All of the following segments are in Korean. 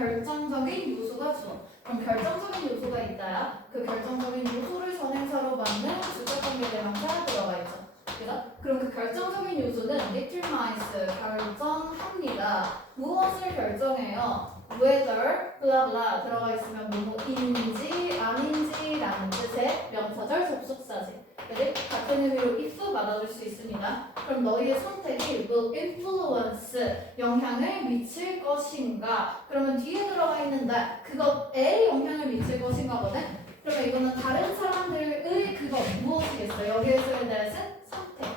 결정적인 요소가 주어. 그럼 결정적인 요소가 있다야. 그 결정적인 요소를 선행사로 받는 주격관계 대명사 들어가 있죠. 그죠? 그럼 그 결정적인 요소는 determines 결정합니다. 무엇을 결정해요? whether 블라블라 들어가 있으면 뭐뭐인지 아닌지라는 뜻의 명사절 접속사지. 그지? 같은 의미로 if 받아줄 수 있습니다. 그럼 너희의 선택이 will influence 영향을 미칠 것인가? 그러면 뒤에 들어가 있는데 그것에 영향을 미칠 것인가거든? 그러면 이거는 다른 사람들의 그것 무엇이겠어? 여기에서의 that은 선택.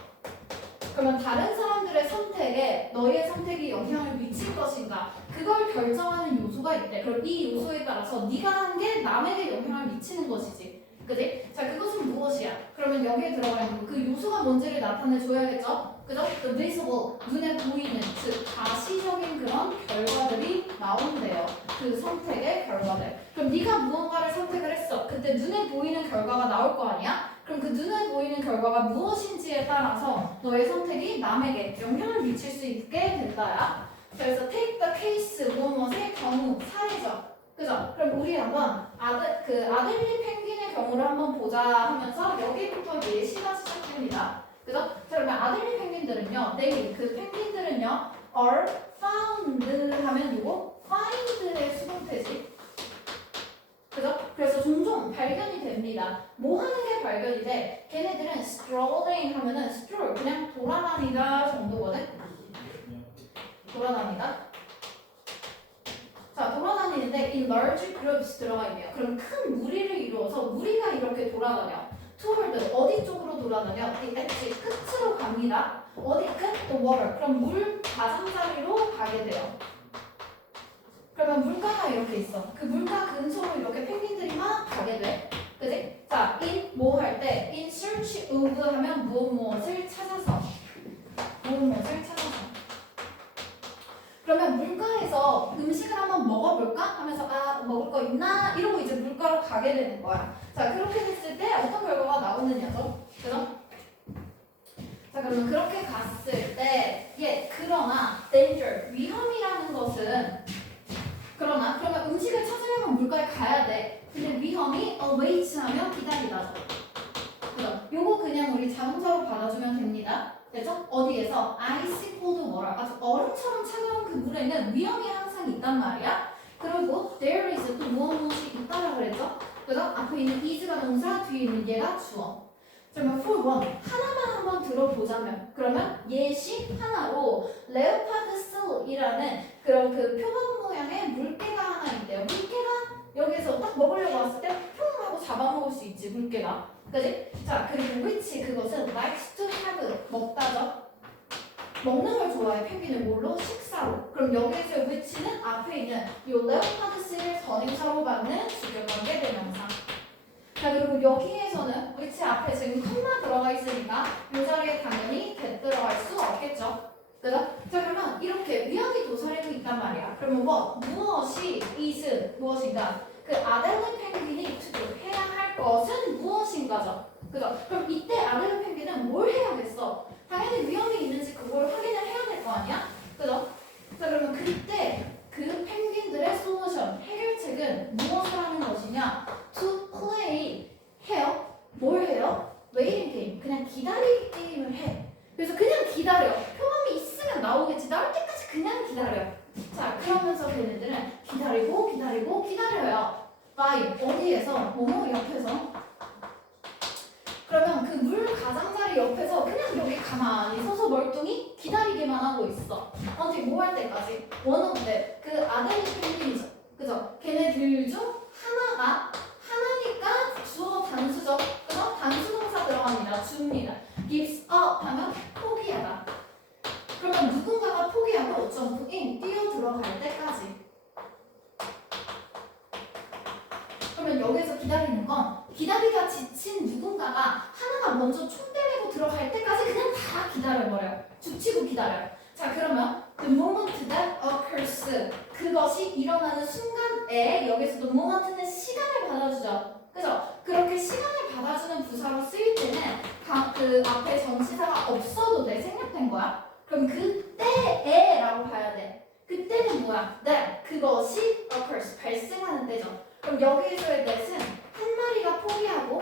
그러면 다른 사람들의 선택에 너희의 선택이 영향을 미칠 것인가? 그걸 결정하는 요소가 있대. 그럼 이 요소에 따라서 네가 한 게 남에게 영향을 미치는 것이지. 그지? 자, 그것은 무엇이야? 그러면 여기에 들어가 있는 그 요소가 뭔지를 나타내 줘야겠죠? 그죠? The visible, 눈에 보이는, 즉 가시적인 그런 결과들이 나온대요. 그 선택의 결과들. 그럼 네가 무언가를 선택을 했어. 그때 눈에 보이는 결과가 나올 거 아니야? 그럼 그 눈에 보이는 결과가 무엇인지에 따라서 너의 선택이 남에게 영향을 미칠 수 있게 된다야. 그래서 take the case, 무엇의 경우, 사례적. 그죠? 그럼 우리 한번 아델리 펭귄의 경우를 한번 보자 하면서 여기부터 예시가 시작됩니다. 그죠? 자, 그러면 아델리 펭귄들은요, 그 펭귄들은요, are found 하면 이거 find의 수동태지. 그죠? 그래서 종종 발견이 됩니다. 뭐 하는 게 발견이 돼? 걔네들은 strolling 하면은 stroll, 그냥 돌아다니다 정도거든? 돌아다니다. 자, 돌아다니는데 in large groups 들어가 있네요. 그럼 큰 무리를 이루어서 무리가 이렇게 돌아다녀. toward 어디 쪽으로 돌아다녀? the edge 끝으로 갑니다. 어디 끝? the water. 그럼 물 가장자리로 가게 돼요. 그러면 물가가 이렇게 있어. 그 물가 근처로 이렇게 펭귄들이 막 가게 돼. 그지? 자, in 뭐 할 때 in search of 하면 무엇을 찾아서 무엇을 찾아서. 그러면 물가에서 음식을 한번 먹어볼까? 하면서 아 먹을 거 있나? 이러고 이제 물가로 가게 되는 거야. 자, 그렇게 됐을 때 어떤 결과가 나오느냐죠? 그죠? 자, 그러면 그렇게 갔을 때 그러나 danger, 위험이라는 것은 그러면 음식을 찾으려면 물가에 가야 돼. 근데 위험이 awaits 하면 기다리다죠. 그죠? 요거 그냥 우리 자동차로 받아주면 됩니다. 그죠? 어디에서? ice cold water. 아주 얼음처럼 차가운 그 물에는 위험이 항상 있단 말이야. 그리고 there is 또 무엇이 있다라고 그랬죠? 그죠? 앞에 있는 is가 동사, 뒤에 있는 얘가 주어. 그러면 for one 하나만 한번 들어보자면 그러면 예시 하나로 레오파드 슬이라는 그런 그 표범 모양의 물개가 하나 있대요. 물개가 여기서 딱 먹으려고 왔을 때 뿅 하고 잡아먹을 수 있지 물개가. 그지? 자, 그리고 which 그것은 likes to have 먹다죠. 먹는 걸 좋아해. 펭귄은 뭘로? 식사로. 그럼 여기에서 which는 앞에 있는 이 레오파드 슬을 선행사로 받는 주격관계 대명사. 자, 그리고 여기에서는 which 앞에 지금 컴마 들어가 있으니까 이 자리에 당연히 that 들어갈 수 없겠죠. 그죠? 자, 그러면 이렇게 위험이 도사리고 있단 말이야. 그러면 무엇이 is 무엇인가? 그 아델리 펭귄이 to do 해야 할 것은 무엇인가죠? 그죠? 그럼 이때 아델리 펭귄은 뭘 해야겠어? 당연히 위험이 있는지 그걸 확인을 해야 될 거 아니야? 그죠? 자, 그러면 그때 그 펭귄들의 솔루션, 해결책은 무엇을 하는 것이냐? To play 해요. 뭘 해요? waiting game. 그냥 기다리기 게임을 해. 그래서 그냥 기다려. 표범이 있으면 나오겠지. 나올 때까지 그냥 기다려. 자, 그러면서 걔네들은 기다려요. by 어디에서? 뭐뭐 옆에서. 그러면 그 물 가장자리 옆에서 그냥 여기 가만히 서서 멀뚱히 기다리기만 하고 있어. 언제 뭐 할 때까지? 원어인데 그 아델리 펭귄이죠. 그죠? 걔네들 중 하나니까 주어 단수죠. 그죠? 단수동사 들어갑니다. 줍니다. gives up 하면 포기하다. 그러면 누군가가 포기하고 jump in 뛰어 들어갈 때까지. 그러면 여기서 기다리는 건 기다리다 지친 누군가가 하나가 먼저 총 때리고 들어갈 때까지 그냥 다 기다려버려요. 죽치고 기다려요. 자, 그러면 the moment that occurs 그것이 일어나는 순간에 여기서도 moment는 시간을 받아주죠. 그죠? 그렇게 시간을 받아주는 부사로 쓰일 때는 그 앞에 전치사가 없어도 돼. 생략된 거야. 그럼 그때에 라고 봐야 돼. 그때는 뭐야? that 그것이 occurs, 발생하는 때죠. 그럼 여기에서의 that은 한 마리가 포기하고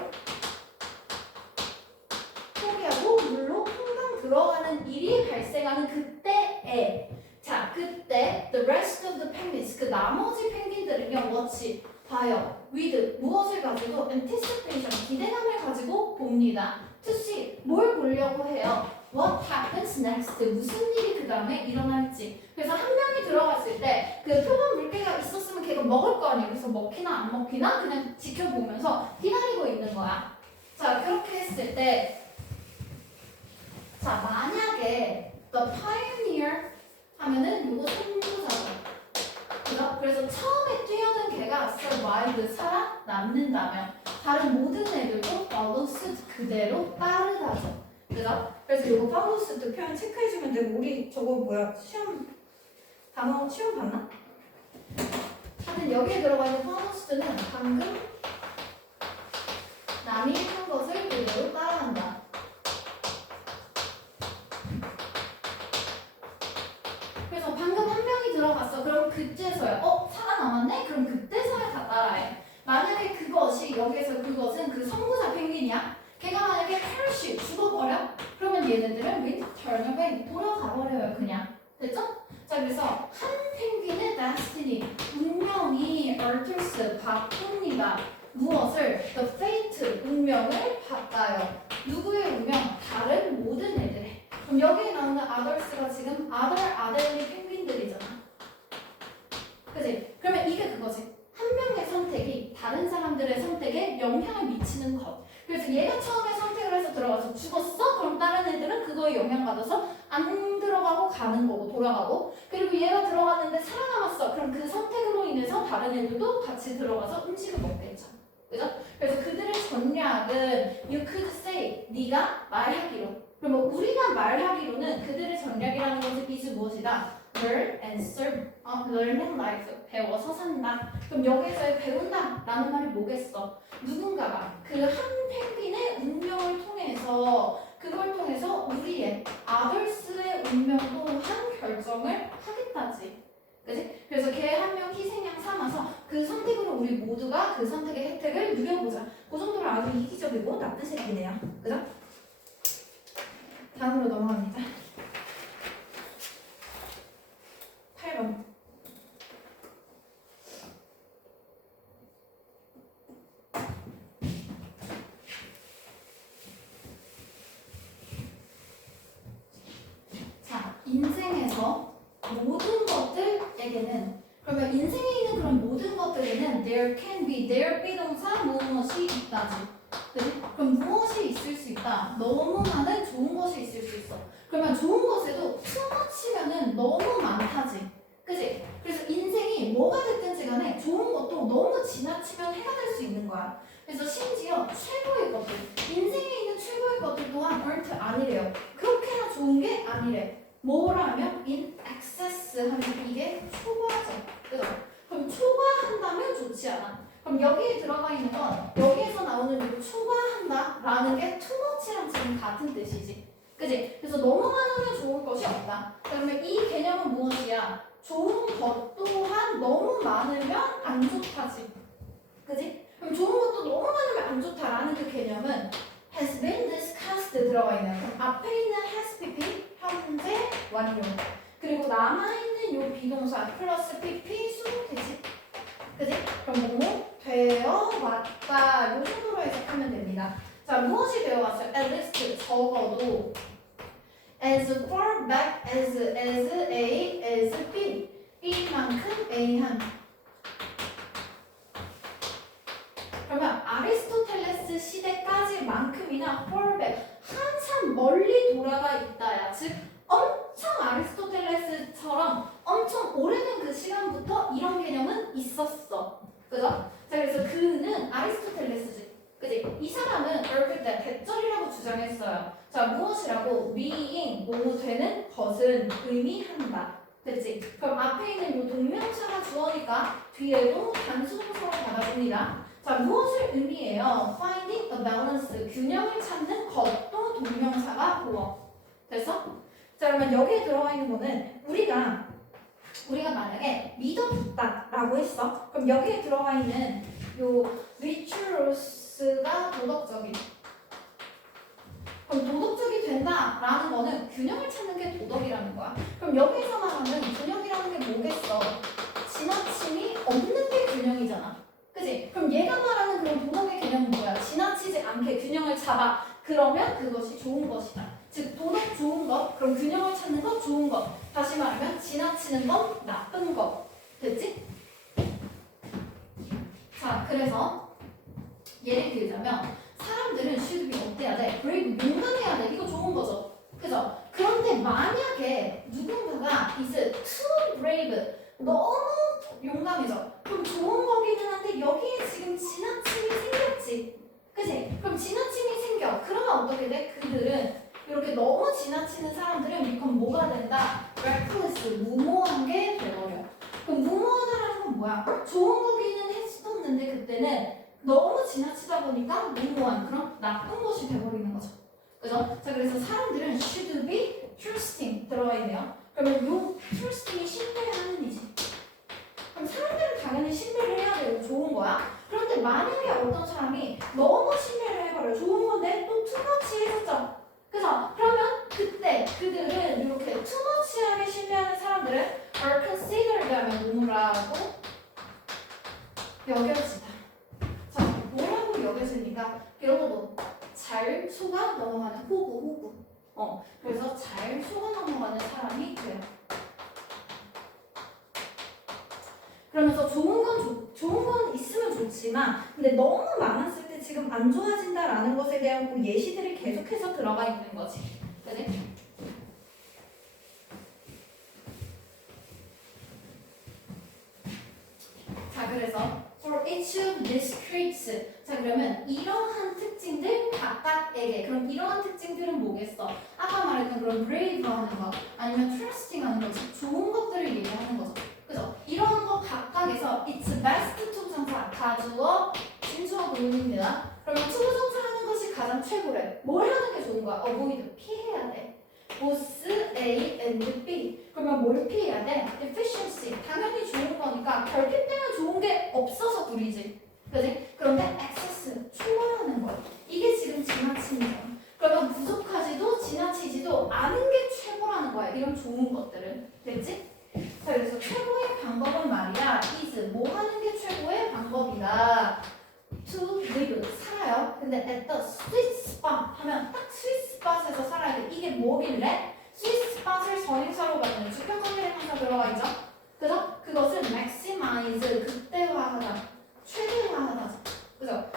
물로 한강 들어가는 일이 발생하는 그때에 자, 그때 the rest of the penguins, 그 나머지 펭귄들은요, what이 봐요. with 무엇을 가지고 anticipation, 기대감을 가지고 봅니다. to see, 뭘 보려고 해요. what happens next, 무슨 일이 그 다음에 일어날지. 그래서 한 명이 들어갔을 때 그 표본 물개가 있었으면 걔가 먹을 거 아니에요. 그래서 먹히나 안 먹히나 그냥 지켜보면서 기다리고 있는 거야. 자, 그렇게 했을 때 자, 만약에 the pioneer 하면은 요거 선두자죠. 그죠? 그래서 처음에 뛰어든 개가 survive, 살아남는다면 다른 모든 애들도 follow suit, 그대로 따르다죠. 그죠? 그래서 요거 follow suit 표현 체크해주면 되고 우리 저거 뭐야? 시험 단어 시험 봤나? 하여튼 여기에 들어가 있는 follow suit는 방금 남이 한 것을 그대로 따라한다. 그래서 방금 한 명이 들어갔어. 그럼 그때서야 살아남았네? 그럼 그때서야 다 따라해. 만약에 그것이 여기에서 그것은 그 선구자 펭귄이야. 걔가 만약에 펄시 죽어버려? 그러면 얘네들은 return away 돌아가 버려요. 그냥. 됐죠? 자, 그래서 한 펭귄의 destiny 운명이 alters 바꿉니다. 무엇을? the fate 운명을 바꿔요. 누구의 운명? 다른 모든 애들의. 그럼 여기에 나오는 others가 지금 otherly 펭귄들이잖아. 그치? 그러면 이게 그거지. 한 명의 선택이 다른 사람들의 선택에 영향을 미치는 것. 그래서 얘가 처음에 선택을 해서 들어가서 죽었어? 그럼 다른 애들은 그거에 영향받아서 안 들어가고 가는 거고 돌아가고. 그리고 얘가 들어갔는데 살아남았어. 그럼 그 선택으로 인해서 다른 애들도 같이 들어가서 음식을 먹겠죠. 그죠? 그래서 그들의 전략은 you could say, 네가 말하기로. 그러면 우리가 말하기로는 그들의 전략이라는 것은 is 무엇이다? learn and serve. learn and live. 배워서 산다. 그럼 여기서의 배운다 라는 말이 뭐겠어? 누군가가 그 한 펭귄의 운명을 통해서 그걸 통해서 우리의 others의 운명도 한 결정을 하겠다지. 그치? 그래서 걔 한 명 희생양 삼아서 그 선택으로 우리 모두가 그 선택의 혜택을 누려보자. 그 정도로 아주 이기적이고 나쁜 새끼네요. 그죠? 다음으로 넘어갑니다. 8번. 자, 인생에서 모든 것들에게는 그러면 인생에 있는 그런 모든 것들에는 there can be, there 비동사 무엇이 있다지. 네? 그럼 무엇이 있을 수 있다? 너무 많은 좋은 것이 있을 수 있어. 그러면 좋은 것에도 투머치면은 너무 많다지. 그치? 그래서 인생이 뭐가 됐든지 간에 좋은 것도 너무 지나치면 해가 될 수 있는 거야. 그래서 심지어 최고의 것들, 인생에 있는 최고의 것들 또한 aren't 아니래요. 그렇게나 좋은 게 아니래. 뭐라면 in excess 하면 이게 초과죠. 그죠? 그럼 초과한다면 좋지 않아. 그럼 여기에 들어가 있는 건 여기에서 나오는 이 초과한다 라는 게 투머치랑 지금 같은 뜻이지. 그지? 그래서 너무 많으면 좋을 것이 없다. 그러면 이 개념은 무엇이야? 좋은 것 또한 너무 많으면 안 좋다지. 그지? 그럼 좋은 것도 너무 많으면 안 좋다라는 그 개념은 has been discussed 들어가 있네요. 그럼 앞에 있는 has pp 현재 완료. 그리고 남아있는 요 비동사 플러스 pp 수동태지. 그지? 그럼 뭐 되어 왔다. 요 정도로 해석하면 됩니다. 자, 무엇이 되어 왔어요? at least 적어도 as far back as A, as B. B만큼 A한. 그러면 아리스토텔레스 시대까지만큼이나 far back, 한참 멀리 돌아가 있다야. 즉 엄청 아리스토텔레스처럼 엄청 오래된 그 시간부터 이런 개념은 있었어. 그죠? 자, 그래서 그는 아리스토텔레스지. 그지? 이 사람은 얼굴 때 대절이라고 주장했어요. 자, 무엇이라고? being, 뭐 되는 것은 의미한다. 됐지? 그럼 앞에 있는 요 동명사가 주어니까 뒤에도 단수동사로 받아줍니다. 자, 무엇을 의미해요? finding a balance, 균형을 찾는 것도 동명사가 보어. 됐어? 자, 그러면 여기에 들어가 있는 거는 우리가 우리가 만약에 믿어봤다라고 했어. 그럼 여기에 들어가 있는 요 virtuous가 도덕적인. 그럼 도덕적이 된다라는 거는 균형을 찾는 게 도덕이라는 거야. 그럼 여기서 말하는 균형이라는 게 뭐겠어? 지나침이 없는 게 균형이잖아. 그치? 그럼 얘가 말하는 그런 도덕의 개념은 뭐야? 지나치지 않게 균형을 잡아. 그러면 그것이 좋은 것이다. 즉 도덕 좋은 것, 그럼 균형을 찾는 것 좋은 것. 다시 말하면 지나치는 건 나쁜 것. 됐지? 자, 그래서 예를 들자면 사람들은 should be 어때야 돼? brave, 용감해야 돼. 이거 좋은 거죠. 그죠? 그런데 만약에 누군가가 is too brave, 너무 용감해져. 그럼 좋은 거기는 한데 여기에 지금 지나침이 생겼지. 그치? 그럼 지나침이 생겨. 그러면 어떻게 돼? 그들은 이렇게 너무 지나치는 사람들은 become 뭐가 된다? reckless, 무모한 게 돼버려. 그럼 무모하다라는 건 뭐야? 좋은 거기는 했었는데 그때는 너무 지나치다 보니까 무모한 그런 나쁜 것이 돼버리는 거죠. 그죠? 자, 그래서 사람들은 should be trusting 들어가 있네요. 그러면 요 trusting이 신뢰하는 이지. 그럼 사람들은 당연히 신뢰를 해야 돼요. 좋은 거야. 그런데 만약에 어떤 사람이 너무 신뢰를 해버려. 좋은 건데 또 투머치 해줬죠. 그죠? 그러면 그때 그들은 이렇게 투머치하게 신뢰하는 사람들은 are considered 하면 뭐라고 여겨지다. 자, 뭐라고 여겨지니까 이런 거도 잘 속아 넘어가는 호구. 그래서 잘 속아 넘어가는 사람이 돼요. 그러면서 좋은 건 있으면 좋지만 근데 너무 많았을 때 지금 안 좋아진다라는 것에 대한 그 예시들이 계속해서 들어가 있는 거지. 그지? 자, 그래서 for each of these traits. 자, 그러면 이러한 특징들 각각에게. 그럼 이러한 특징들은 뭐겠어? 아까 말했던 그런 brave 하는 거 아니면 trusting 하는 거지. 좋은 것들을 얘기하는 거죠. 그죠? 이런 거 각각에서 it's best 투부정사 가주어 진주어 구문입니다. 그러면 투부정사 하는 것이 가장 최고래. 뭘 하는 게 좋은 거야? avoid 피해야 돼. both A and B. 그러면 뭘 피해야 돼? efficiency. 당연히 좋은 거니까 결핍되면 좋은 게 없어서 둘이지. 그지? 그런데 excess 초과하는 거야. 이게 지금 지나침이잖아. 그러면 부족하지도 지나치지도 않은 게 최고라는 거야. 이런 좋은 것들은. 됐지? 자, 그래서 최고의 방법은 말이야 is 뭐 하는 게 최고의 방법이다. to live 살아요. 근데 at the sweet spot 하면 딱 sweet spot에서 살아야 돼. 이게 뭐길래? sweet spot을 전인사로 받는 주격 관계의 항상 들어가 있죠. 그죠? 그것은 maximize 극대화하다, 최대화하다. 그죠?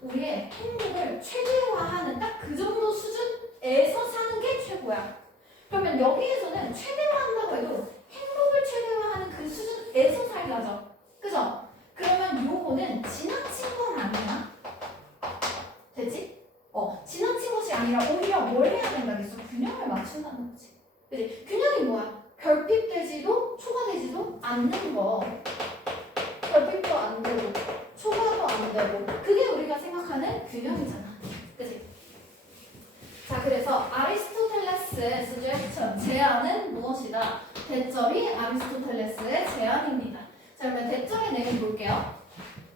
우리의 행복을 최대화하는 딱 그 정도 수준에서 사는 게 최고야. 그러면 여기에서는 최대화한다고 해도 행복을 최대화하는 그 수준에서 살자죠. 그죠? 그러면 요거는 지나친 건 아니야. 됐지? 지나친 것이 아니라 오히려 뭘 해야 된다겠어? 균형을 맞춘다는 거지. 그치? 균형이 뭐야? 결핍되지도 초과되지도 않는 거. 결핍도 안 되고 초과도 안 되고 그게 우리가 생각하는 균형이잖아. 그치? 자, 그래서 아리스토텔레스의 suggestion, 제안은 무엇이다? 대절이 아리스토텔레스의 제안입니다. 자, 그러면 대절의 내용 볼게요.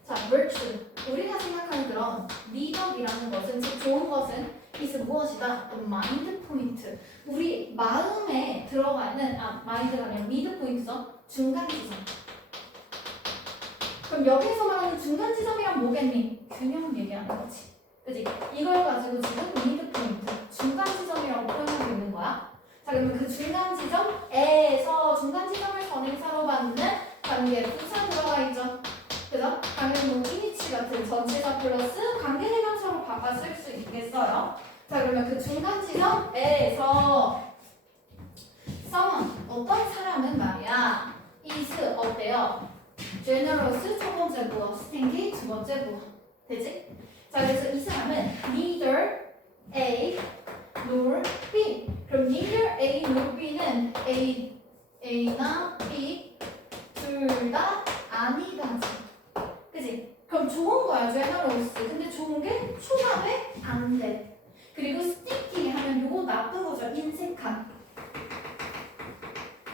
자, virtue. 우리가 생각하는 그런 미덕이라는 것은, 즉 좋은 것은 is 무엇이다? 마인드 포인트. 우리 마음에 들어가 있는, 마인드가 아니라 미드 포인트죠? 중간 지점. 그럼 여기서 말하는 중간 지점이란 뭐겠니? 균형 얘기하는 거지. 그치? 이걸 가지고 지금 미드 포인트, 중간 지점이라고 표현하고 있는 거야. 자, 그러면 그 중간 지점에서 중간 지점을 전행사로 받는 관계 부사 들어가 있죠. 그죠? 당연히 뭐 이니치 같은 전치사 플러스 관계대명사로 바꿔 쓸 수 있겠어요. 자, 그러면 그 중간 지점에서 someone, 어떤 사람은 말이야 is 어때요? generous 첫 번째 부어, stingy 두 번째 부어. 되지? 자, 그래서 이 사람은 neither A nor B. 그럼 neither A nor B는 A나 B 둘 다 아니다지. 그치? 그럼 좋은 거야, generous. 근데 좋은 게 초과돼? 안 돼. 그리고 stinky 하면 요거 나쁜 거죠, 인색한.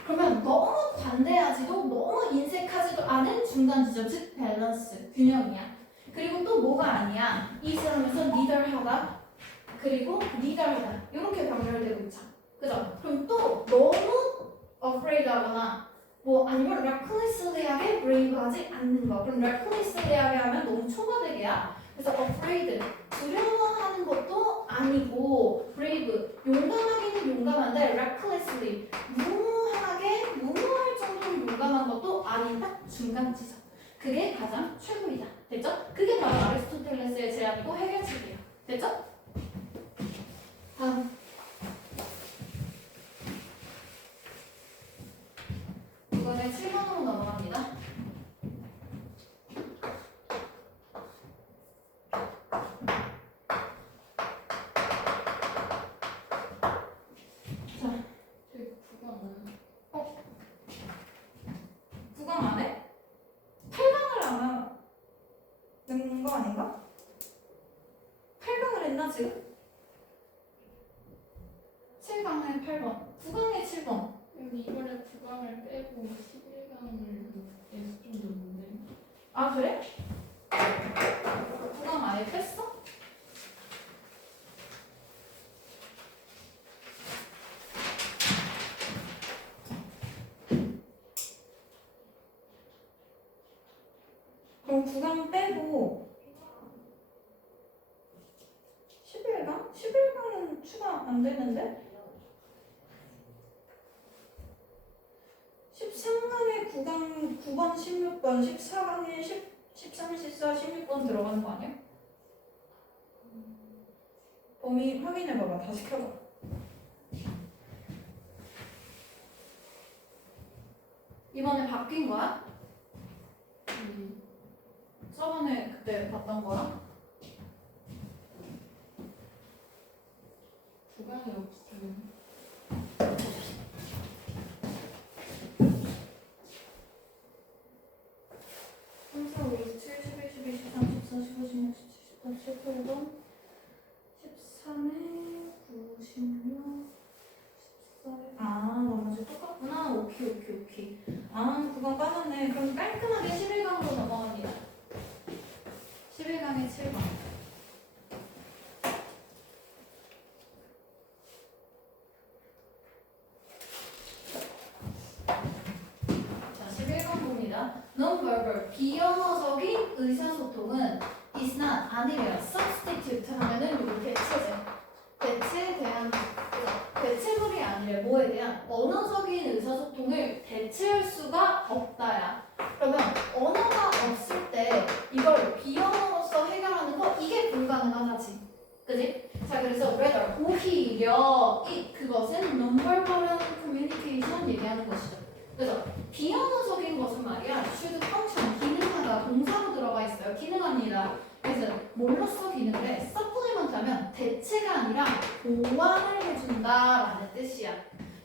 그러면 너무 반대하지도 너무 인색하지도 않은 중간 지점, 즉 밸런스, 균형이야. 그리고 또 뭐가 아니야? is를 하면서 neither 하다 그리고 neither 하다 이렇게 병렬되고 있죠. 그죠? 그럼 또 너무 afraid 하거나 뭐 아니면 recklessly하게 brave하지 않는 거. 그럼 recklessly하게 하면 너무 초과되게야. 그래서 afraid 두려워하는 것도 아니고 brave 용감하기는 용감한데 recklessly 무모할 정도로 용감한 것도 아닌 딱 중간 지점. 그게 가장 최고이다. 됐죠? 그게 바로 아리스토텔레스의 제안이고 해결책이에요. 됐죠? 다음 이번에 7번으로 넘어갑니다. 자, 구강 안 해? 8강을 안 하는 거 아닌가? 8강을 했나 지금? 7강에 8번, 9강에 7번. 여기 이번에 9강을 빼고 11강을 내서 좀 넣는데. 아 그래? 9강 아예 뺐어? 그럼 9강 빼고 11강? 11강은 추가 안 되는데? 13강에 9강 9번 16번 14강에 13, 14, 16번 들어가는 거 아니야? 범위 확인해봐봐. 다시 켜봐. 이번에 바뀐 거야? 저번에 그때 봤던 거야? 9강이 없어요. 3, 4, 5, 6, 7, 11, 12, 13, 14, 15, 16, 17, 18, 19, 20, 13에 9, 16, 14에 나머지 똑같구나. 오케이. 아, 9강 빠졌네. 그럼 깔끔하게 11강으로 넘어갑니다. 11강에 7번. 자, 11강 봅니다. Non-verbal, 비언어적인 의사소통은 is not, 아니래요. substitute 하면은 요거 대체제. 대체에 대한, 대체물이 아니래. 뭐에 대한? 언어적인 의사소통을 대체할 수가 없다야. 그러면 언어가 없을 때 이걸 비언어로서 해결하는 거 이게 불가능하다지. 그지? 자, 그래서 rather, 오히려 그것은 non-verbal한 communication 얘기하는 것이죠. 그래서 비언어적인 것은 말이야 should function, 기능하다, 동사로 들어가 있어요. 기능합니다. 그래서 뭘로써 기능을 supplement 하면 대체가 아니라 보완을 해준다라는 뜻이야.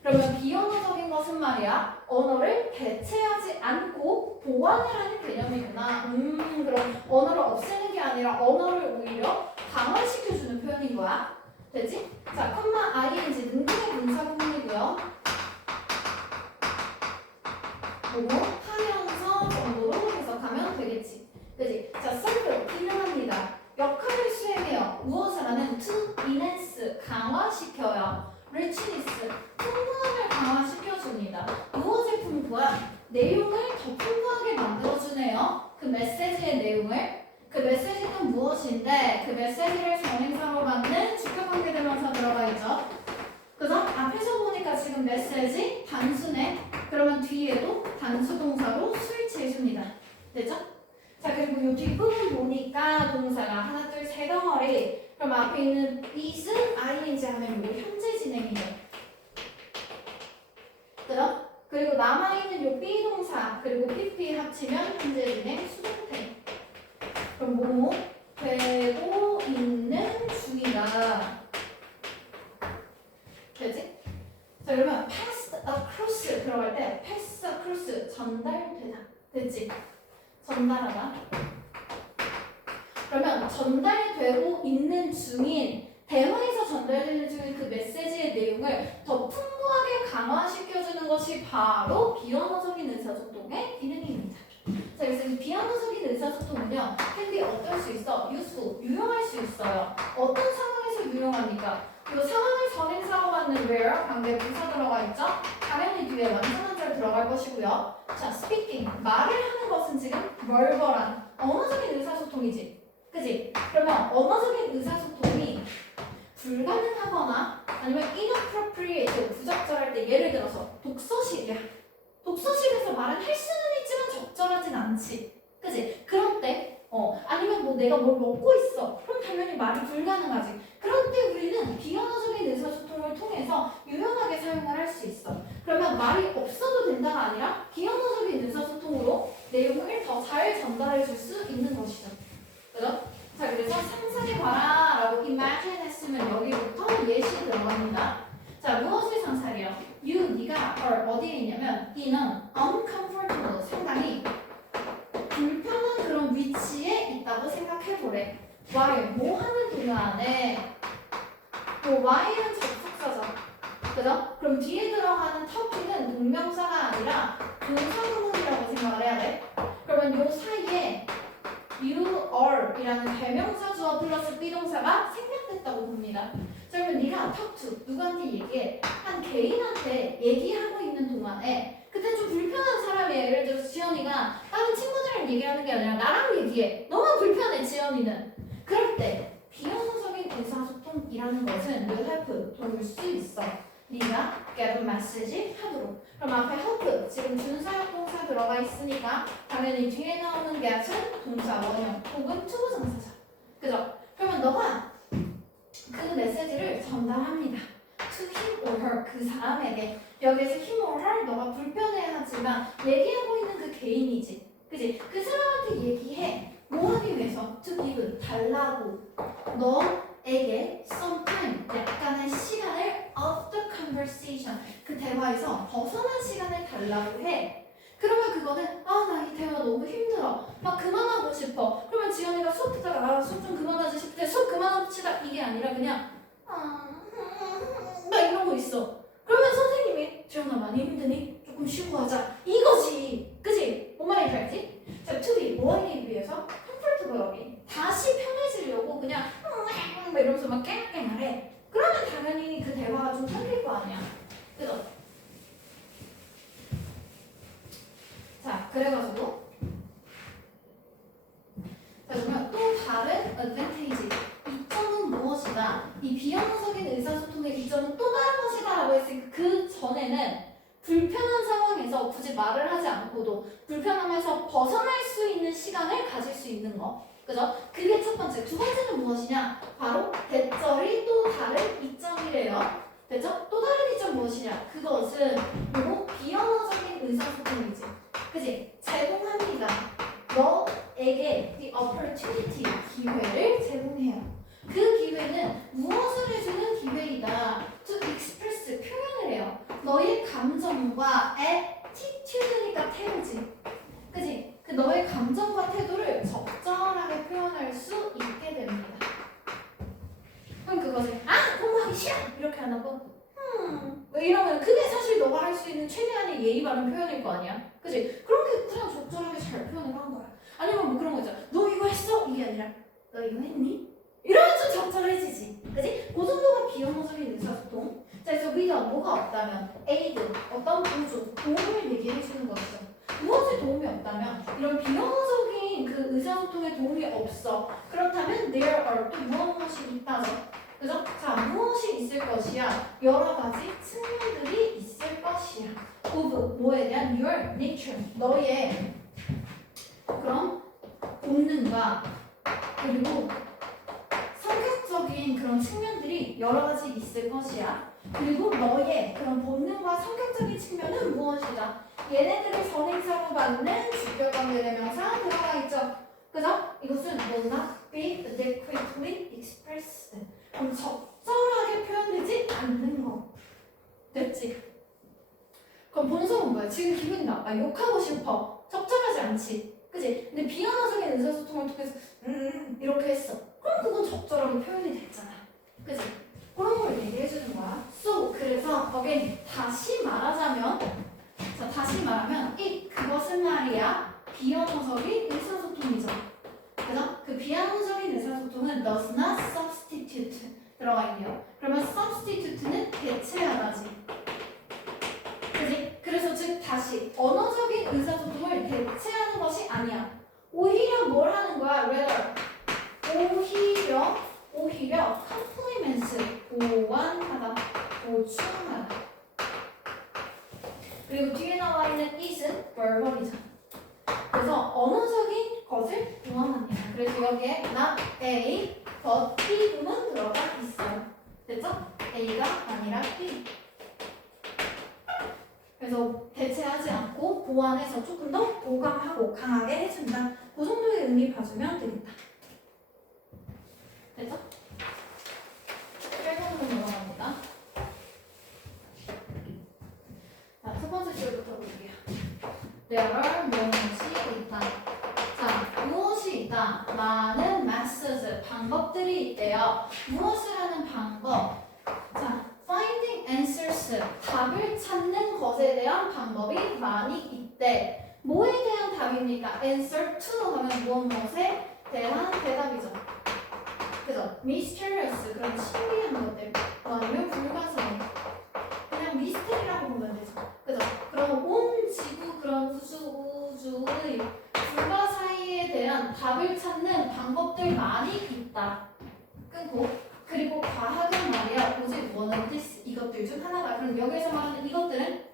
그러면 비언어적인 것은 말이야 언어를 대체하지 않고 보완을 하는 개념이구나. 그럼 언어를 없애는 게 아니라 언어를 오히려 강화시켜주는 표현인 거야. 되지? 자, 컴마 ing 능동의 분사 구문이고요. 뭐뭐 하면서 정도로 해석하면 되겠지. 그지? 자, serve 기능합니다. 역할을 수행해요. 무엇을 하는? to enhance 강화시켜요. richness 풍부함을 강화시켜줍니다. 무엇을 풍부함? 내용을 더 풍부하게 만들어주네요. 그 메시지의 내용을. 그 메시지는 무엇인데 그 메시지를 전행사로 받는 주격관계대명사 들어가 있죠. 그래서 앞에서 보니까 지금 메시지 단수네. 그러면 뒤에도 단수 동사로 스위치해줍니다. 됐죠? 자, 그리고 이 뒷부분 보니까 동사가 하나, 둘, 세 덩어리. 그럼 앞에 있는 is, ing 하면 이게 현재 진행이에요. 그죠? 그리고 남아있는 요 be 동사 그리고 pp 합치면 현재 진행 수동태. 그럼 뭐 되고 있는 중이다. 되지? 자, 그러면 pass across 들어갈 때 pass across 전달되다. 됐지? 전달하다. 그러면 전달되고 있는 중인 대화에서 전달되는 중인 그 메시지의 내용을 더 풍부하게 강화시켜주는 것이 바로 비언어적인 유용합니까? 이거 상황을 선행사로 갖는 where 관계 부사 들어가 있죠? 당연히 뒤에 완전한 절 들어갈 것이고요. 자, speaking 말을 하는 것은 지금 verbal한 언어적인 의사소통이지, 그지? 그러면 언어적인 의사소통이 불가능하거나 아니면 inappropriate 부적절할 때 예를 들어서 독서실이야. 독서실에서 말은 할 수는 있지만 적절하진 않지, 그지? 그럴 때 아니면 뭐 내가 뭘 먹고 있어. 그럼 당연히 말이 불가능하지. 그럴 때 우리는 비언어적인 의사소통을 통해서 유용하게 사용을 할 수 있어. 그러면 말이 없어도 된다가 아니라 비언어적인 의사소통으로 내용을 더 잘 전달해 줄 수 있는 것이죠. 그죠? 자, 그래서 상상해봐라 라고 imagine 했으면 여기부터 예시 들어갑니다. 자, 무엇을 상상해요? you, 네가 어디에 있냐면 in an uncomfortable, 상당히 불편한 그런 위치에 있다고 생각해보래. while, 뭐 하는 동안에 while은 접속사죠. 그죠? 그럼 뒤에 들어가는 talking은 동명사가 아니라 동사구문이라고 생각을 해야 돼. 그러면 요 사이에 you are 이라는 대명사 주어 플러스 비동사가 생략됐다고 봅니다. 자, 그러면 네가 talk to, 누구한테 얘기해? 한 개인한테 얘기하고 있는 동안에 그때 좀 불편한 사람이야. 예를 들어서 지연이가 다른 친구들이랑 얘기하는 게 아니라 나랑 얘기해. 너무 불편해, 지연이는. 그럴 때 비언어적인 의사소통이라는 것은 will help, 도울 수 있어. 네가 get a message 하도록. 그럼 앞에 help, 지금 준사역 동사 들어가 있으니까 당연히 뒤에 나오는 get은 동사 원형 혹은 투부정사죠. 그죠? 그러면 너가 그 메시지를 전달합니다. to him or her, 그 사람에게. 여기에서 him or her, 너가 불편해하지만 얘기하고 있는 그 개인이지, 그지? 그 사람한테 얘기해. 뭐 하기 위해서? to give, 달라고. 너에게 some time, 약간의 시간을 of the conversation, 그 대화에서 벗어난 시간을 달라고 해. 그러면 그거는 나 이 대화 너무 힘들어, 막 그만하고 싶어. 그러면 지연이가 수업 듣다가 수업 좀 그만하지 싶을 때 수업 그만합시다 이게 아니라 그냥 막 이러고 있어. 그러면 선생님이 지연아 많이 힘드니? 조금 쉬고 하자 이거지, 그지? 뭔 말인지 알지? 자, to be, 뭐 하기 위해서? comfortable하게, 다시 편해지려고 그냥 막 이러면서 막 깽깽하래. 그러면 당연히 그 대화가 좀 끊길 거 아니야, 그죠? 자, 그래가지고 자, 그러면 또 다른 advantage, 이점은 무엇이다? 이 비언어적인 의사소통의 이점은 또 다른 것이다 라고 했으니까 그 전에는 불편한 상황에서 굳이 말을 하지 않고도 불편함에서 벗어날 수 있는 시간을 가질 수 있는 거, 그죠? 그게 첫 번째. 두 번째는 무엇이냐? 바로 대절이 또 다른 이점이래요. 됐죠? 또 다른 이점 무엇이냐? 그것은 바로 비언어적인 의사소통이지, 그지? 제공합니다. 너에게 the opportunity, 기회를 제공해요. 그 기회는 무엇을 해주는 기회이다. to express, 표현을 해요. 너의 감정과 attitude니까 태도지, 그지? 그 너의 감정과 태도를 적절하게 표현할 수 있게 됩니다. 그럼 그것을 공부하기 싫어 이렇게 안 하고 왜 이러면 그게 사실 너가 할 수 있는 최대한의 예의 바른 표현일 거 아니야, 그지? 그렇게 그냥 적절하게 잘 표현을 한 거야. 아니면 뭐 그런 거 있잖아. 너 이거 했어? 이게 아니라 너 이거 했니? 이러면 좀 적절해지지, 그지? 그 정도가 비언어적인 의사소통. 자, 그래서 위더, 뭐가 없다면 aid, 어떤 보조, 도움을 얘기해 주는 것이죠. 무엇에 도움이 없다면 이런 비언어적인 그 의사소통에 도움이 없어. 그렇다면 there are, 또 무엇이 있다죠, 그죠? 자, 무엇이 있을 것이야? 여러 가지 측면들이 있을 것이야. of, 뭐에 대한 your nature, 너의 그런 본능과 그리고 성격적인 그런 측면들이 여러 가지 있을 것이야. 그리고 너의 그런 본능과 성격적인 측면은 무엇이다? 얘네들을 선행사로 받는 주격관계대명사 들어가 있죠. 그죠? 이것은 will not be adequately expressed. 그럼 적절하게 표현되지 않는 거. 됐지? 그럼 본성은 뭐야? 지금 기분이 나빠. 욕하고 싶어. 적절하지 않지. 그지? 근데 비언어적인 의사소통을 통해서 이렇게 했어. 그럼 그건 적절하게 표현이 됐잖아. 그지? 그런 걸 얘기해주는 거야. So, 그래서 again, 다시 말하자면, 자, 다시 말하면 그것은 말이야 비언어적인 의사소통이죠. 그죠? 그 비언어적인 의사소통은 does not substitute, 들어가 있네요. 그러면 substitute는 대체하다지. 그지? 그래서 즉 다시 언어적인 의사소통을 대체하는 것이 아니야. 오히려 뭘 하는 거야? rather. 오히려 complements. 보완하다. 보충하다. 그리고 뒤에 나와 있는 is은 verbal이잖아. 그래서 언어적인 것을 동원합니다. 그래서 여기에 not A, but B 부분 들어가 있어요. 됐죠? A가 아니라 B. 그래서 대체하지 않고 보완해서 조금 더 보강하고 강하게 해준다. 그 정도의 의미 봐주면 되겠다. 됐죠? 1번으로 넘어갑니다. 자, 첫 번째 줄부터 볼게요. There are 무엇이 있다. 자, 무엇이 있다. 많은 methods, 방법들이 있대요. 무엇을 하는 방법? 자, finding answers, 답을 찾는 것에 대한 방법이 많이 있대. 뭐에 대한 답입니까? answer to 하면 무엇에 대한 대답이죠. 그죠? mysterious, 그런 신비한 것들. 아니면 불가사의. 그냥 미스테리라고 보면 되죠. 그죠? 그럼 온 지구, 그런 우주의 불가사의에 대한 답을 찾는 방법들 많이 있다. 끊고. 그리고 과학은 말이야, 오직 one of this, 이것들 중 하나다. 그럼 여기서 말하는 이것들은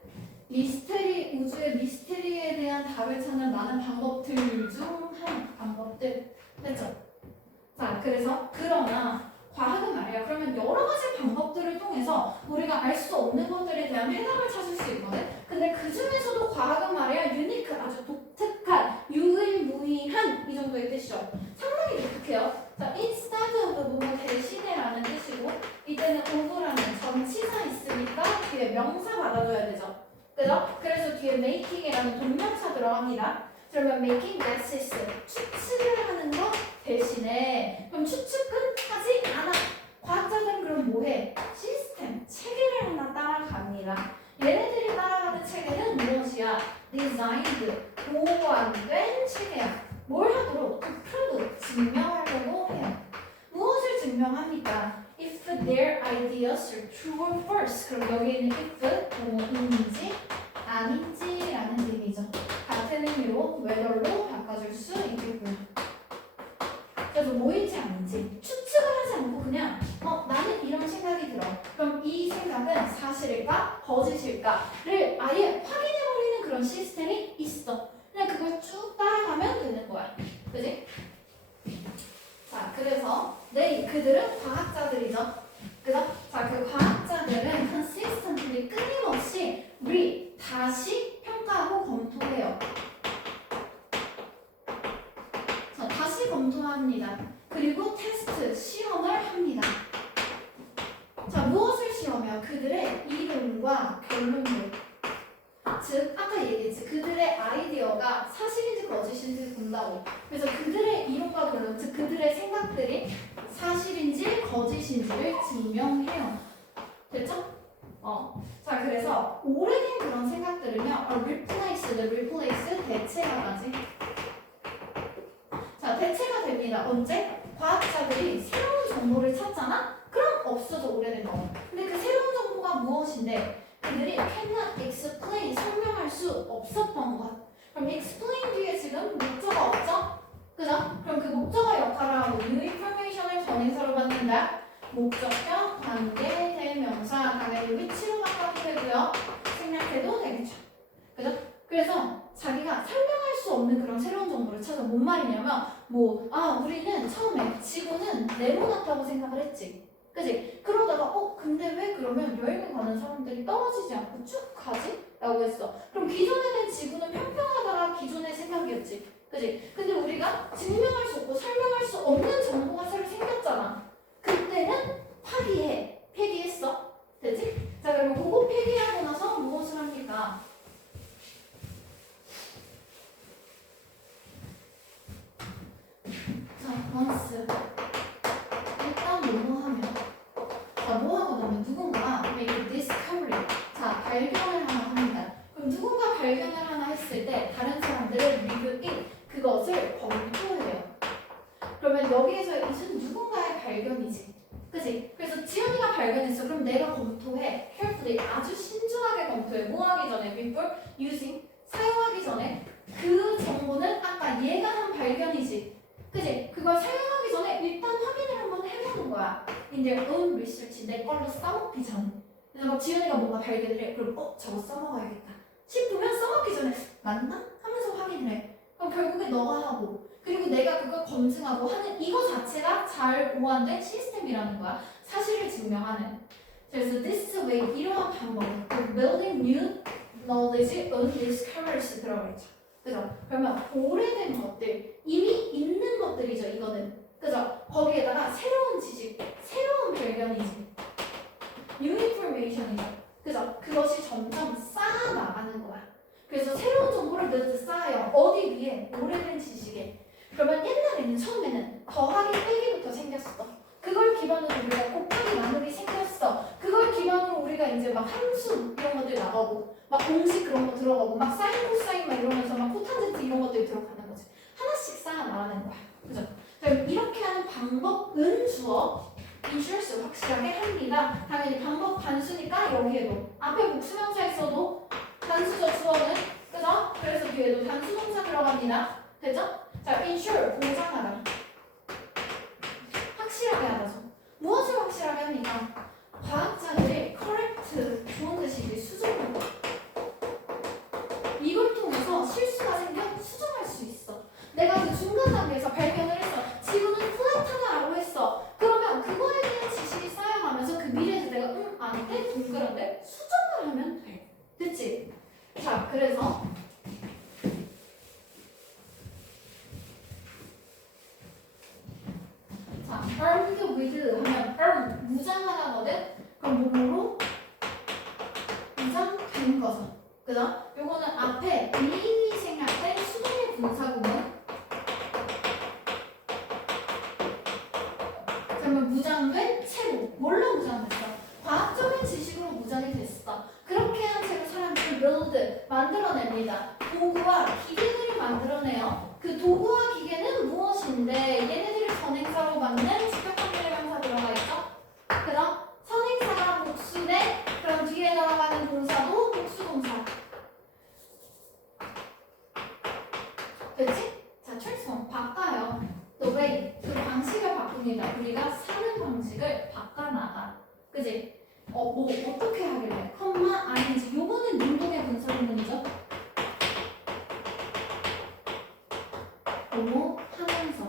미스테리, 우주의 미스테리에 대한 답을 찾는 많은 방법들 중 한 방법들. 됐죠? 자, 그래서 그러나 과학은 말이야, 그러면 여러 가지 방법들을 통해서 우리가 알 수 없는 것들에 대한 해답을 찾을 수 있거든. 근데 그 중에서도 과학은 말이야, 유니크, 아주 독특한, 유일무이한 이 정도의 뜻이죠. 상당히 독특해요. 자, instead of 뭐뭐 대신에라는 뜻이고, 이때는 of라는 전치사 있으니까 뒤에 명사 받아줘야 되죠. 그죠? 그래서 뒤에 making이라는 동명사 들어갑니다. 그러면 making guesses, 추측을 하는 것 대신에, 그럼 추측은 하지 않아. 과학자들은 그럼 뭐해? 시스템, 체계를 하나 따라갑니다. 얘네들이 따라가는 체계는 무엇이야? designed, 보완된 체계야. 뭘 하도록? to prove, 증명하려고 해요. 무엇을 증명합니까? If their ideas are true or false. 그럼 여기 있는 if, 뭐인지 아닌지라는 의미죠. 같은 의미로 whether로 바꿔줄 수 있겠고요. 그래서 뭐인지 아닌지 추측을 하지 않고 그냥 나는 이런 생각이 들어. 그럼 이 생각은 사실일까? 거짓일까?를 아예 확인해버리는 그런 시스템이 있어. 그냥 그걸 쭉 따라가면 되는 거야. 그지? 자, 그래서 그들은 과학자들이죠. 그죠? 자, 그 과학자들은 consistently, 끊임없이 다시 평가하고 검토해요. 자, 다시 검토합니다. 그리고 테스트, 시험을 합니다. 자, 무엇을 시험해요? 그들의 이론과 결론들. 즉, 아까 얘기했지. 그들의 아이디어가 사실인지 거짓인지 본다고. 그래서 그들의 이론과 결론, 즉 그들의 생각들이 사실인지 거짓인지를 증명해요. 됐죠? 자, 그래서 오래된 그런 생각들은요, replace, 대체하다지. 자, 대체가 됩니다. 언제? 과학자들이 새로운 정보를 찾잖아? 그럼 없어져, 오래된 거. 근데 그 새로운 정보가 무엇인데? 그들이 cannot explain, 설명할 수 없었던 것. 그럼 explain 뒤에 지금 목적어 없죠? 그죠? 그럼 그 목적어 역할을 하고 new information을 전인사로 받는다. 목적격, 관계, 대명사, 당연히 위치로 바꿔도 되고요. 생략해도 되겠죠. 그죠? 그래서 자기가 설명할 수 없는 그런 새로운 정보를 찾아. 뭔 말이냐면 우리는 처음에 지구는 네모났다고 생각을 했지. 그지? 그러다가 근데 왜 그러면 여행을 가는 사람들이 떨어지지 않고 쭉 가지? 라고 했어. 그럼 기존에는 지구는 평평하다가 기존의 생각이었지. 그지? 근데 우리가 증명할 수 없고 설명할 수 없는 정보가 새로 생겼잖아. 그때는 폐기했어. 되지? 자, 그러면 그거 폐기하고 나서 무엇을 합니까? 자, once. 일단 뭐하면? 자, 뭐하거든요. 누군가 make a discovery. 자, 발견을 하나 합니다. 그럼 누군가 발견을 하나 했을 때 다른 사람들은 review it. 그것을 검토해요. 그러면 여기에서 이것은 누군가의 발견이지. 그치? 그래서 발견했어. 그럼 내가 검토해. carefully 아주 신중하게 검토해. 뭐 하기 전에 before using 사용하기 전에 그 정보는 아까 얘가 한 발견이지. 그지? 그걸 사용하기 전에 일단 확인을 한번 해보는 거야. in their own research 내 걸로 써먹기 전. 그래서 막 지연이가 뭔가 발견을 해. 그럼 저거 써먹어야겠다 싶으면 써먹기 전에 맞나? 하면서 확인을 해. 그럼 결국에 너가 하고 그리고 내가 그걸 검증하고 하는 이거 자체가 잘 보완된 시스템이라는 거야. 사실을 증명하는. 그래서 this way 이러한 방법은 building new knowledge on discoveries 들어가 있죠. 그죠? 그러면 오래된 것들, 이미 있는 것들이죠. 이거는. 그죠? 거기에다가 새로운 지식, 새로운 발견이지. new information이죠. 그죠? 그것이 점점 쌓아나가는 거야. 그래서 새로운 정보를 늘 쌓아요. 어디 위에? 오래된 지식에. 그러면 옛날에는 처음에는 더하기 빼기부터 생겼어. 그걸 기반으로 우리가 곱하기 나누기 생겼어. 그걸 기반으로 우리가 이제 막 함수 이런 것들 나가고 막 공식 그런 거 들어가고 막 사인 코사인 막 이러면서 막 코탄젠트 이런 것들이 들어가는 거지. 하나씩 쌓아 나가는 거야. 그죠? 그럼 이렇게 하는 방법은 주어 인슈런스 확실하게 합니다. 당연히 방법 단수니까 여기에도 앞에 복수명사 있어도 단수죠 주어는. 그죠? 그래서 뒤에도 단수 동사 들어갑니다. 되죠? 자, ensure 보장하다. 확실하게 하다죠. 무엇을 확실하게 합니까? 과학자들이 correct 좋은 뜻이지 수정하고 이걸 통해서 실수가 생겨 수정할 수 있어. 내가 그 중간 단계에서 발견을 했어. 지구는 플랫하다라고 했어. 그러면 그거에 대한 지식이 쌓여가면서 그 미래에서 내가 아닌데 동그란데 수정을 하면 돼. 됐지? 자, 그래서 자, armed with 하면 armed 무장하다거든. 그럼 뭐로? 무장된 거죠. 그죠? 요거는 앞에 이미 생략된 수동의 분사구문. 그러면 무장된 채로 뭘로 무장됐어? 과학적인 지식으로 무장이 됐어. 그렇게 한 채로 사람들이 build 만들어냅니다. 도구와 기계들을 만들어내요. 그 도구와 기계는 무엇인데 얘네들을 선행사로 받는 주격관계의 명사 들어가 있죠. 그럼 선행사가 복수네. 그럼 뒤에 들어가는 동사도 복수동사. 됐지? 자, transform 바꿔요. The way 그 방식을 바꿉니다. 우리가 사는 방식을 바꿔나가. 그지? 뭐 어떻게 하길래? 컴마 아니지. 요거는 능동의 분사구문이죠. 뭐뭐 하면서.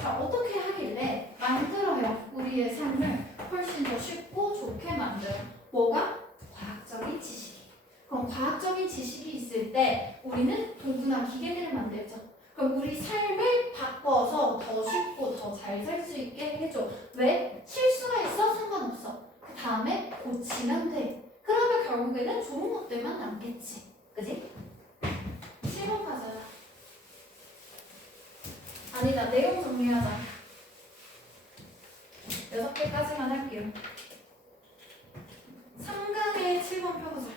자, 어떻게 하길래 만들어요. 우리의 삶을 훨씬 더 쉽고 좋게 만들어. 뭐가? 과학적인 지식이. 그럼 과학적인 지식이 있을 때 우리는 도구나 기계들을 만들죠. 그럼 우리 삶을 바꿔서 더 쉽고 더 잘 살 수 있게 해줘. 왜? 실수가 있어? 상관없어. 그 다음에 고치면 돼. 그러면 결국에는 좋은 것들만 남겠지. 그지? 7번 가자. 아니다. 내용 정리하자. 6개까지만 할게요. 3강의 7번 펴보자.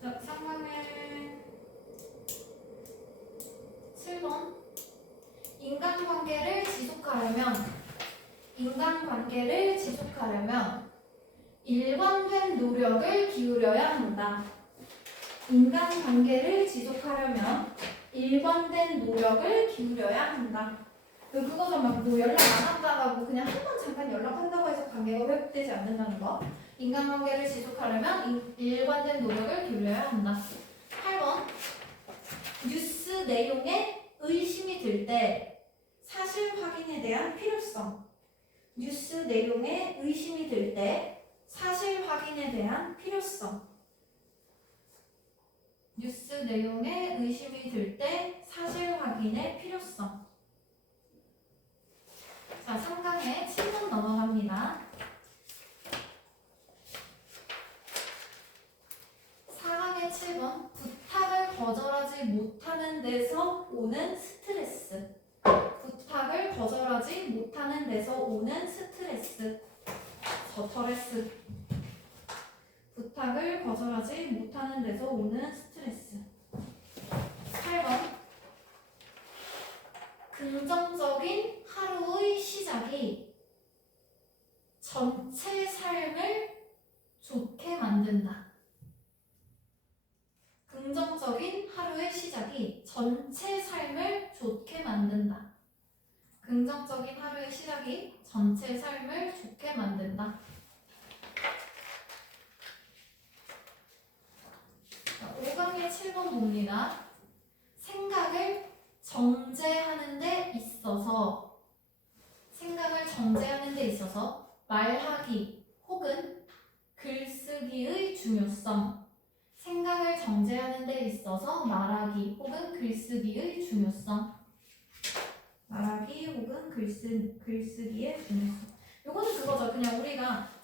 자, 3강의 7번 인간관계를 지속하려면 일관된 노력을 기울여야 한다. 인간관계를 지속하려면 일관된 노력을 기울여야 한다. 그거죠. 뭐 연락 안 한다고 그냥 한 번 잠깐 연락한다고 해서 관계가 회복되지 않는다는 거. 인간관계를 지속하려면 일관된 노력을 기울여야 한다. 8번 내용에 의심이 들 때 사실 확인에 대한 필요성. 뉴스 내용에 의심이 들 때 사실 확인에 대한 필요성. 뉴스 내용에 의심이 들 때 사실 확인의 필요성. 자, 3강에 7번 넘어갑니다. 4강의 7번. 부탁을 거절하지 못하는 데서 오는 스트레스. 부탁을 거절하지 못하는 데서 오는 스트레스. 스트레스. 부탁을 거절하지 못하는 데서 오는 스트레스. 8번. 긍정적인 하루의 시작이 전체 삶을 좋게 만든다. 긍정적인 하루의 시작이 전체 삶을 좋게 만든다. 긍정적인 하루의 시작이 전체 삶을 좋게 만든다. 5강의 7번 봅니다. 생각을 정제하는 데 있어서 말하기 혹은 글쓰기의 중요성. 생각을 정제하는 데 있어서 말하기 혹은 글쓰기의 중요성. 말하기 혹은 글쓰기의 중요성. 요거는 그거죠. 그냥 우리가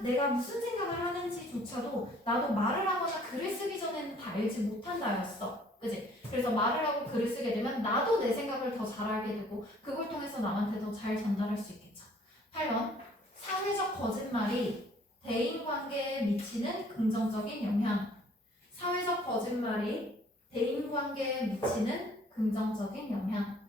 내가 무슨 생각을 하는지조차도 나도 말을 하거나 글을 쓰기 전에는 다 알지 못한다였어. 그지? 그래서 말을 하고 글을 쓰게 되면 나도 내 생각을 더 잘 알게 되고 그걸 통해서 남한테 더 잘 전달할 수 있겠죠. 8번. 사회적 거짓말이 대인관계에 미치는 긍정적인 영향. 사회적 거짓말이 대인관계에 미치는 긍정적인 영향.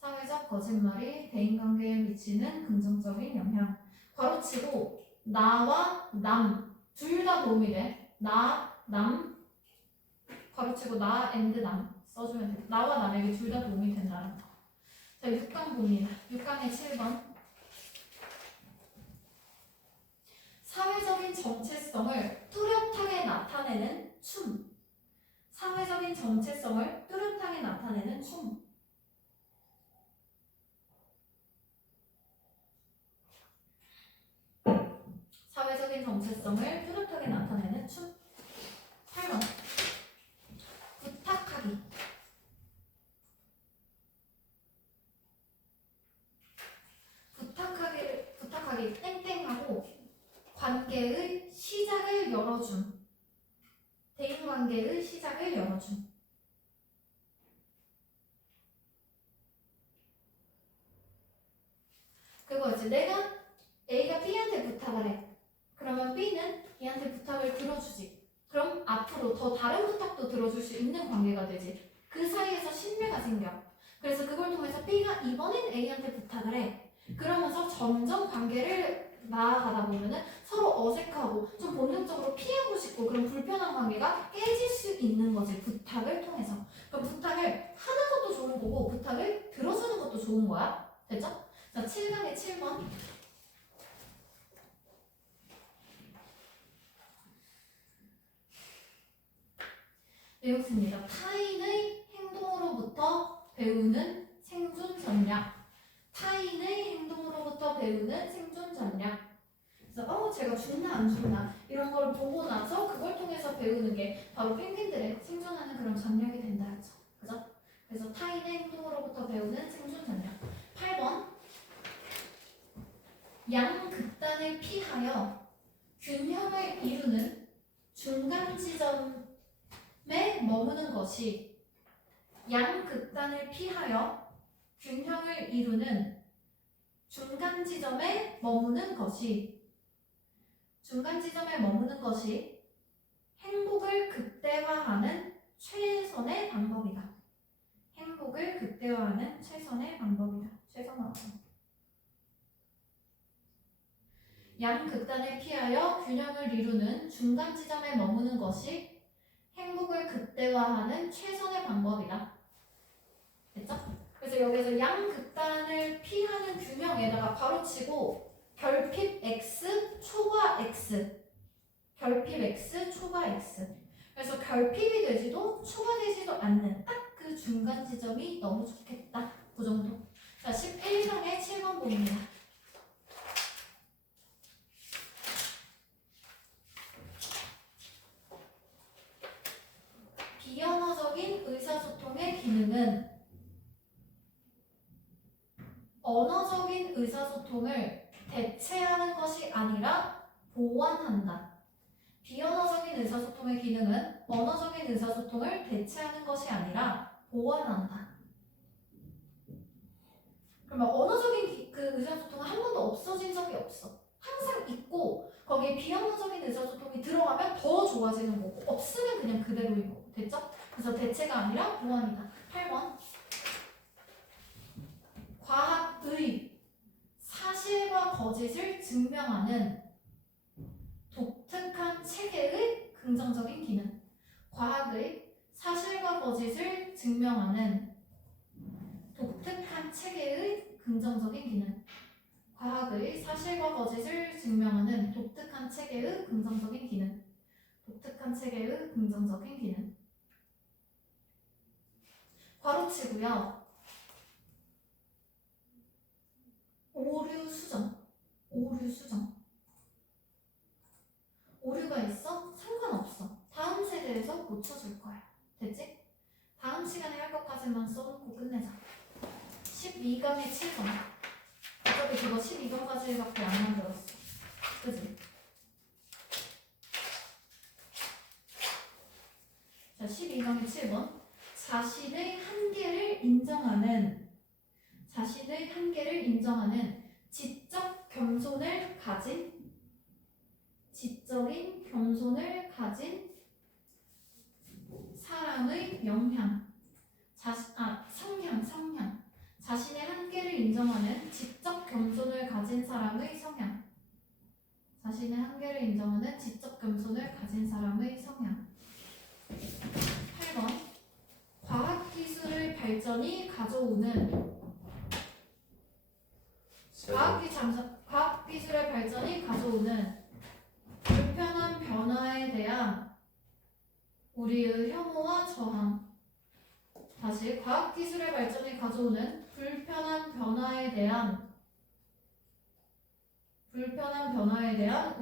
사회적 거짓말이 대인관계에 미치는 긍정적인 영향. 괄호치고 나와 남 둘 다 도움이 돼. 나, 남 괄호치고 나 and 남 써주면 돼. 나와 남에게 둘 다 도움이 된다는 거. 자, 6강 봅니다. 6강의 7번. 사회적인 정체성을 뚜렷하게 나타내는 춤. 사회적인 정체성을 뚜렷하게 나타내는 춤. 사회적인 정체성을 뚜렷하게 나타내는 춤. 8번. 부탁하기. 부탁하기 땡땡하고 관계의 시작을 열어줌. 대인관계의 시작을 열어줌. 그거지. 내가 A가 B한테 부탁을 해. 그러면 B는 B한테 부탁을 들어주지. 그럼 앞으로 더 다른 부탁도 들어줄 수 있는 관계가 되지. 그 사이에서 신뢰가 생겨. 그래서 그걸 통해서 B가 이번엔 A한테 부탁을 해. 그러면서 점점 관계를 나아가다 보면은 서로 어색하고 좀 본능적으로 피하고 싶고 그런 불편한 관계가 깨질 수 있는 거지. 부탁을 통해서. 그럼 부탁을 하는 것도 좋은 거고 부탁을 들어주는 것도 좋은 거야. 됐죠? 자, 7강의 7번. 외웠습니다. 타인의 행동으로부터 배우는 생존 전략. 타인의 행동으로부터 배우는 생존 전략. 그래서 제가 죽나 안 죽나 이런 걸 보고 나서 그걸 통해서 배우는 게 바로 펭귄들의 생존하는 그런 전략이 된다 했죠. 그죠? 그래서 타인의 행동으로부터 배우는 생존 전략. 8번. 양극단을 피하여 균형을 이루는 중간 지점에 머무는 것이 양극단을 피하여 균형을 이루는 중간 지점에 머무는 것이 행복을 극대화하는 최선의 방법이다. 행복을 극대화하는 최선의 방법이다. 최선화가. 양극단을 피하여 균형을 이루는 중간 지점에 머무는 것이 행복을 극대화하는 최선의 방법이다. 됐죠? 그래서 여기서 양극단을 피하는 균형에다가 괄호치고 결핍 x, 초과 x. 결핍 x, 초과 x. 그래서 결핍이 되지도 초과되지도 않는 딱 그 중간 지점이 너무 좋겠다. 그 정도. 자, 11강의 7번 봅니다. 비언어적인 의사소통의 기능은 언어적인 의사소통을 대체하는 것이 아니라 보완한다. 비언어적인 의사소통의 기능은 언어적인 의사소통을 대체하는 것이 아니라 보완한다. 그러면 언어적인 그 의사소통은 한 번도 없어진 적이 없어. 항상 있고 거기에 비언어적인 의사소통이 들어가면 더 좋아지는 거고 없으면 그냥 그대로인 거고. 됐죠? 그래서 대체가 아니라 보완이다. 8번. 과학의 사실과 거짓을 증명하는 독특한 체계의 긍정적인 기능. 과학의 사실과 거짓을 증명하는 독특한 체계의 긍정적인 기능. 과학의 사실과 거짓을 증명하는 독특한 체계의 긍정적인 기능. 독특한 체계의 긍정적인 기능. 괄호치고요. 오류 수정. 오류 수정. 오류가 있어? 상관없어. 다음 세대에서 고쳐줄 거야. 됐지? 다음 시간에 할 것까지만 써놓고 끝내자. 12강의 7번. 어차피 그거 12강까지밖에 안 만들었어. 그지? 자, 12강의 7번. 자신의 한계를 인정하는 지적 겸손을 가진 지적인 겸손을 가진 사람의 성향. 자신의 한계를 인정하는 지적 겸손을 가진 사람의 성향. 자신의 한계를 인정하는 지적 겸손을 가진 사람의 성향. 8번. 과학기술의 발전이 가져오는 과학기술의 발전이 가져오는 불편한 변화에 대한 우리의 혐오와 저항. 다시, 과학기술의 발전이 가져오는 불편한 변화에 대한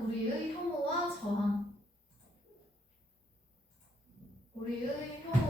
우리의 혐오와 저항. 우리의 혐오와